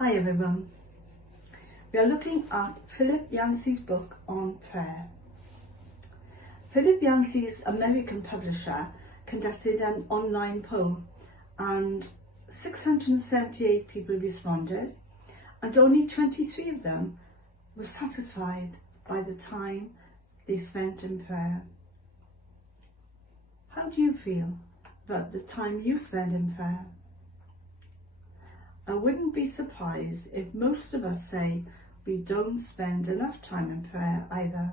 Hi everyone. We are looking at Philip Yancey's book on prayer. Philip Yancey's American publisher conducted an online poll and 678 people responded, and only 23 of them were satisfied by the time they spent in prayer. How do you feel about the time you spend in prayer? I wouldn't be surprised if most of us say we don't spend enough time in prayer either.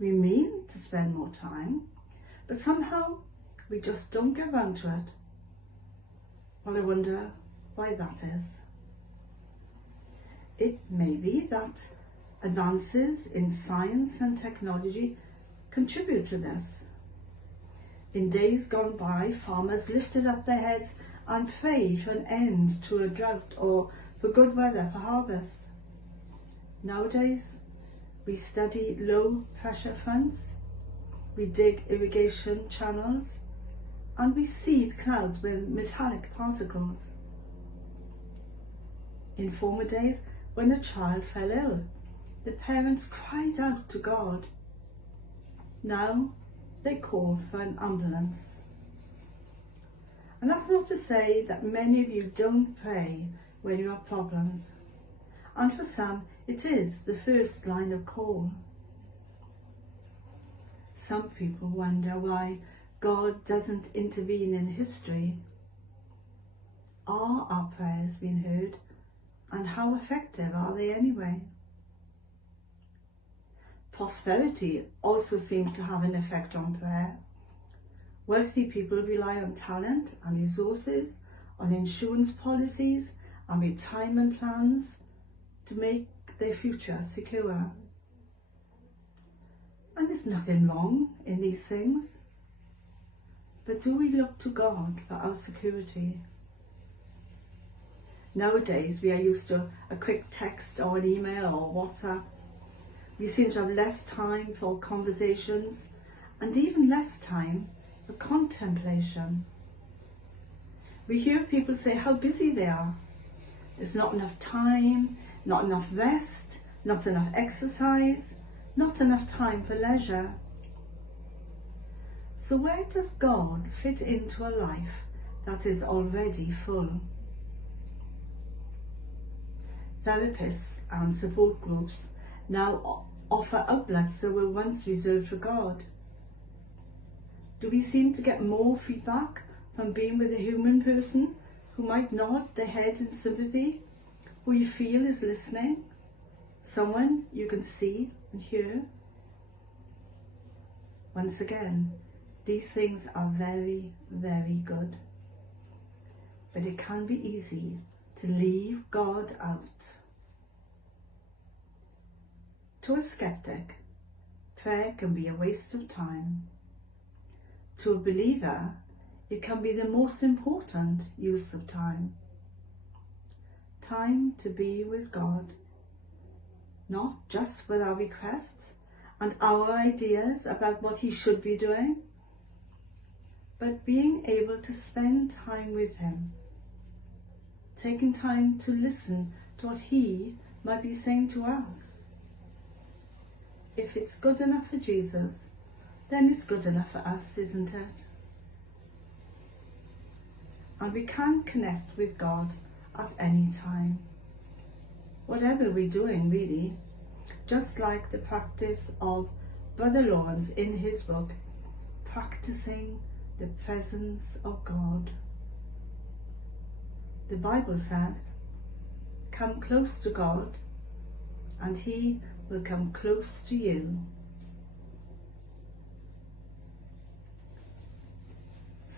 We mean to spend more time, but somehow we just don't get around to it. Well, I wonder why that is. It may be that advances in science and technology contribute to this. In days gone by, farmers lifted up their heads and prayed for an end to a drought or for good weather for harvest. Nowadays, we study low pressure fronts, we dig irrigation channels, and we seed clouds with metallic particles. In former days, when a child fell ill, the parents cried out to God. Now they call for an ambulance. And that's not to say that many of you don't pray when you have problems. And for some, it is the first line of call. Some people wonder why God doesn't intervene in history. Are our prayers being heard? And how effective are they anyway? Prosperity also seems to have an effect on prayer. Wealthy people rely on talent and resources, on insurance policies and retirement plans to make their future secure. And there's nothing wrong in these things. But do we look to God for our security? Nowadays, we are used to a quick text or an email or WhatsApp. We seem to have less time for conversations and even less time for contemplation. We hear people say how busy they are. There's not enough time, not enough rest, not enough exercise, not enough time for leisure. So where does God fit into a life that is already full? Therapists and support groups now offer outlets that were once reserved for God. Do we seem to get more feedback from being with a human person who might nod their head in sympathy, who you feel is listening, someone you can see and hear? Once again, these things are very, very good. But it can be easy to leave God out. To a skeptic, prayer can be a waste of time. To a believer, it can be the most important use of time. Time to be with God, not just with our requests and our ideas about what He should be doing, but being able to spend time with Him, taking time to listen to what He might be saying to us. If it's good enough for Jesus, then it's good enough for us, isn't it? And we can connect with God at any time. Whatever we're doing, really, just like the practice of Brother Lawrence in his book, Practicing the Presence of God. The Bible says, come close to God, and He will come close to you.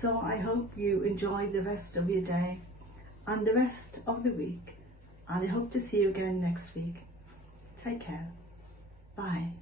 So I hope you enjoy the rest of your day and the rest of the week, and I hope to see you again next week. Take care. Bye.